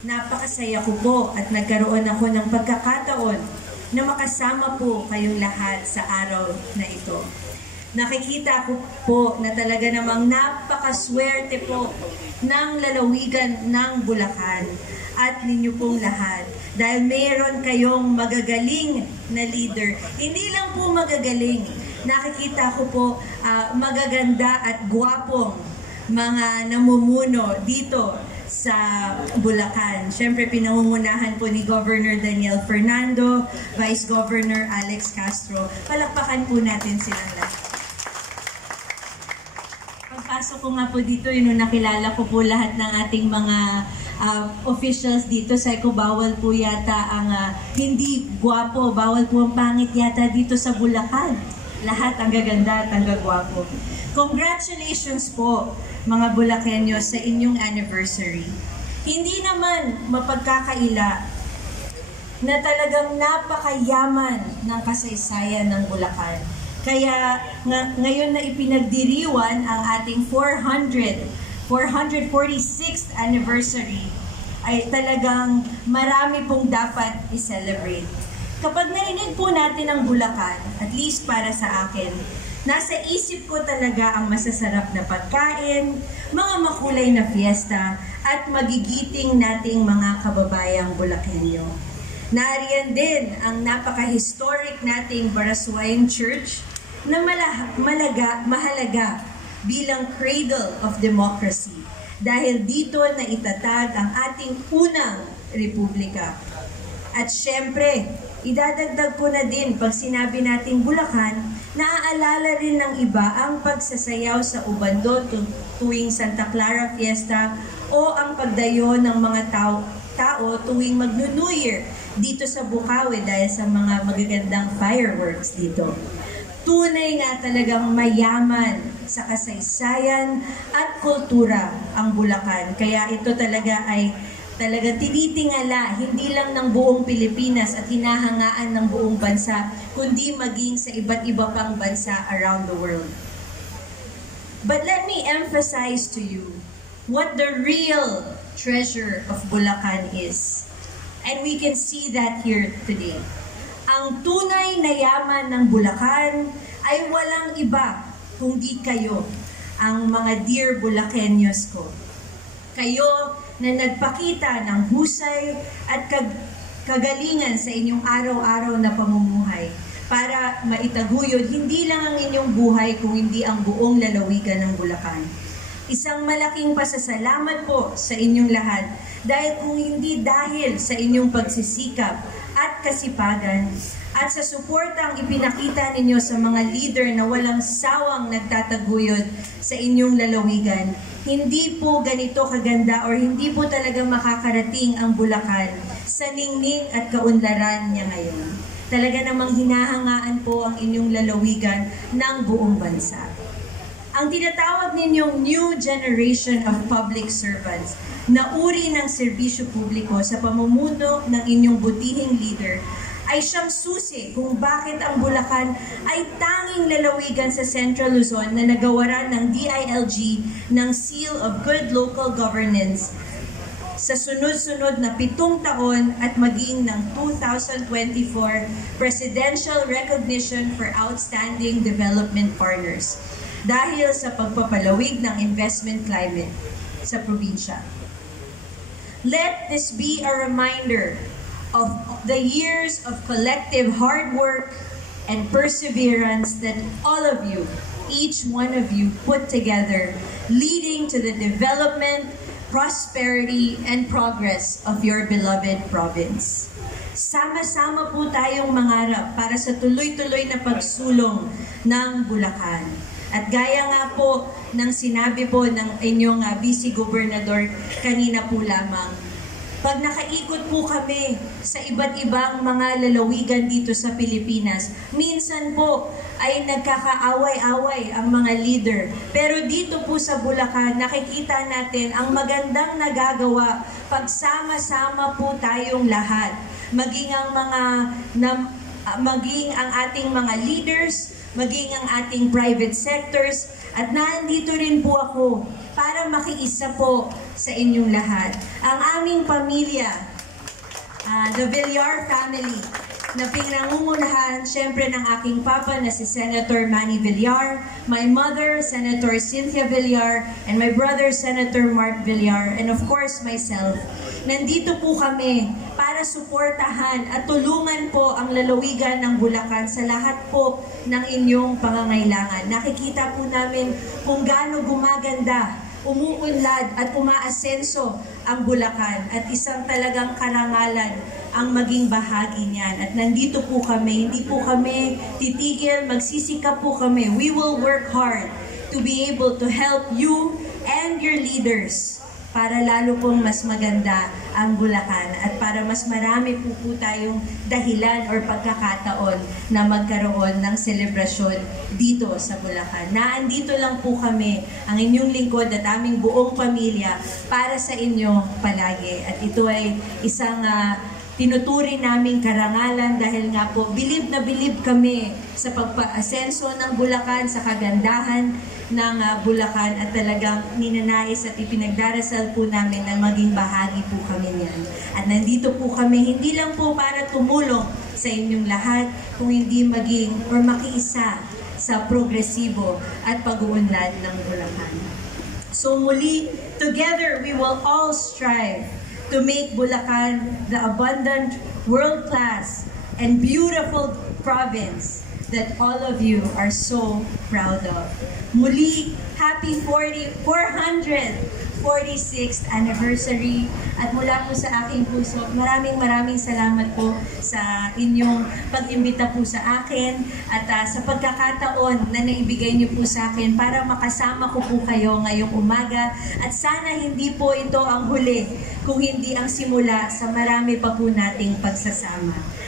Napakasaya ko po at nagkaroon ako ng pagkakataon na makasama po kayong lahat sa araw na ito. Nakikita ko po na talaga namang napakaswerte po ng lalawigan ng Bulacan at ninyo pong lahat. Dahil mayroon kayong magagaling na leader. Hindi lang po magagaling. Nakikita ko po magaganda at gwapong mga namumuno dito sa Bulacan. Siyempre, pinangungunahan po ni Governor Daniel Fernando, Vice Governor Alex Castro. Palakpakan po natin silang lahat. Pagpasok ko nga po dito, nakilala ko po lahat ng ating mga officials dito. Sabi ko, bawal po yata ang hindi gwapo, bawal po ang pangit yata dito sa Bulacan. Lahat ang gaganda at ang gagwapo. Congratulations po mga Bulakeños sa inyong anniversary. Hindi naman mapagkakaila na talagang napakayaman ng kasaysayan ng Bulacan. Kaya ngayon na ipinagdiriwan ang ating 446th anniversary ay talagang marami pong dapat i-celebrate. Kapag narinig po natin ang Bulacan, at least para sa akin, nasa isip ko talaga ang masasarap na pagkain, mga makulay na fiesta, at magigiting nating mga kababayang Bulakenyo. Nariyan din ang napaka-historic nating Baraswayan Church na mahalaga bilang cradle of democracy dahil dito na itatag ang ating unang republika. At syempre, idadagdag ko na din pag sinabi nating Bulacan, naaalala rin ng iba ang pagsasayaw sa Ubando tuwing Santa Clara Fiesta o ang pagdayo ng mga tao tuwing Magno-New Year dito sa Bukawi dahil sa mga magagandang fireworks dito. Tunay nga talagang mayaman sa kasaysayan at kultura ang Bulacan. Kaya ito talaga ay tinitingala hindi lang ng buong Pilipinas at hinahangaan ng buong bansa, kundi maging sa iba't iba pang bansa around the world. But let me emphasize to you what the real treasure of Bulacan is. And we can see that here today. Ang tunay na yaman ng Bulacan ay walang iba kundi kayo, ang mga dear Bulakeños ko. Kayo na nagpakita ng husay at kagalingan sa inyong araw-araw na pamumuhay para maitaguyod hindi lang ang inyong buhay kung hindi ang buong lalawigan ng Bulacan. Isang malaking pasasalamat po sa inyong lahat dahil kung hindi dahil sa inyong pagsisikap at kasipagan at sa suportang ipinakita ninyo sa mga leader na walang sawang nagtataguyod sa inyong lalawigan, hindi po ganito kaganda or hindi po talaga makakarating ang Bulacan sa ningning at kaunlaran niya ngayon. Talaga namang hinahangaan po ang inyong lalawigan ng buong bansa. Ang tinatawag ninyong new generation of public servants na uri ng serbisyo publiko sa pamumuno ng inyong butihing leader ay siyang susi kung bakit ang Bulacan ay tanging lalawigan sa Central Luzon na nagawaran ng DILG ng Seal of Good Local Governance sa sunod-sunod na 7 taon at maging ng 2024 Presidential Recognition for Outstanding Development Partners dahil sa pagpapalawig ng investment climate sa probinsya. Let this be a reminder of the years of collective hard work and perseverance that all of you, each one of you put together, leading to the development, prosperity, and progress of your beloved province. Sama-sama po tayong mangarap para sa tuloy-tuloy na pagsulong ng Bulacan. At gaya nga po ng sinabi po ng inyong Vice Gobernador kanina po lamang, pag nakaikot po kami sa iba't ibang mga lalawigan dito sa Pilipinas, minsan po ay nagkakaaway-away ang mga leader. Pero dito po sa Bulacan, nakikita natin ang magandang nagagawa pagsama-sama po tayong lahat. Maging ang ating mga leaders, maging ang ating private sectors, At nandito rin po ako para makiisa po sa inyong lahat. Ang aming pamilya, the Villar family, na pinangungunahan siyempre ng aking papa na si Senator Manny Villar, my mother, Senator Cynthia Villar, and my brother, Senator Mark Villar, and of course myself. Nandito po kami para suportahan at tulungan po ang lalawigan ng Bulacan sa lahat po ng inyong pangangailangan. Nakikita po namin kung gaano gumaganda, umuunlad at umaasenso ang Bulacan at isang talagang karangalan ang maging bahagi niyan. At nandito po kami, hindi po kami titigil, magsisikap po kami. We will work hard to be able to help you and your leaders para lalo pong mas maganda ang Bulacan at para mas marami po tayong dahilan or pagkakataon na magkaroon ng selebrasyon dito sa Bulacan. Naandito lang po kami, ang inyong lingkod at aming buong pamilya para sa inyo palagi. At ito ay isang tinuturing naming karangalan dahil nga po bilib na bilib kami sa pagpa-asenso ng Bulacan, sa kagandahan ng Bulacan at talagang ninanais at ipinagdarasal po namin na maging bahagi po kami niyan. At nandito po kami hindi lang po para tumulong sa inyong lahat, kung hindi maging or makiisa sa progresibo at pag-uunlad ng Bulacan. So muli, together we will all strive to make Bulacan the abundant, world-class, and beautiful province that all of you are so proud of. Muli, happy 446th anniversary. At mula po sa aking puso, maraming salamat po sa inyong pag-imbita po sa akin at sa pagkakataon na naibigay niyo po sa akin para makasama ko po kayo ngayong umaga. At sana hindi po ito ang huli, kung hindi ang simula sa marami pa po nating pagsasama.